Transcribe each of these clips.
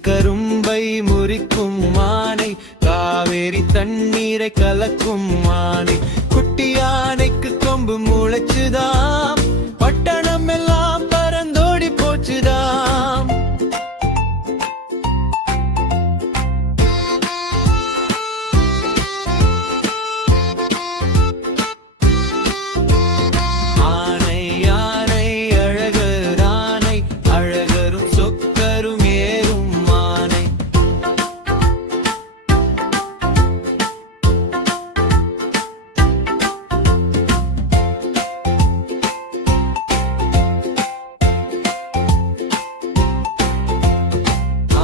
கரும்பை முறிக்கும் மானை, காவேரி தண்ணீரை கலக்கும் மானை. குட்டி யானைக்கு கொம்பு முளைச்சுதாம், பட்டணம் எல்லாம் பறந்தோடி போச்சுதாம். ஆனை யானை அழகர் ஆனை, அழகரும் சொக்கரும் ஏறும் மானை.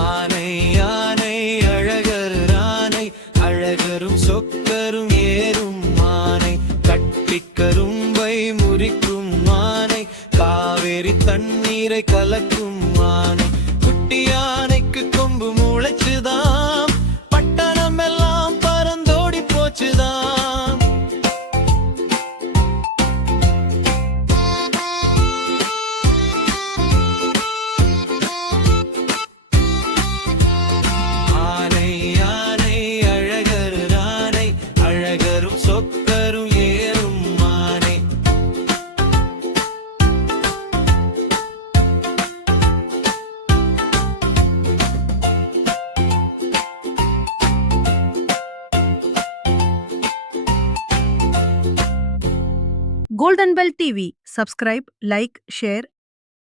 ஆனை யானை அழகர் ஆனை, அழகரும் சொக்கரும் ஏறும் மானை. கட்டி கரும்பை முறிக்கும் மானை, காவேரி தண்ணீரை கலக்கும் மானை. குட்டி யானைக்கு கொம்பு முளைச்சுதாம், பட்டணம் எல்லாம் பறந்தோடி போச்சுதாம். ஆனை யானை அழகர் ஆனை, அழகரும் சொக்கரும் ஏறும் மானை. Golden Bell TV. Subscribe, like, share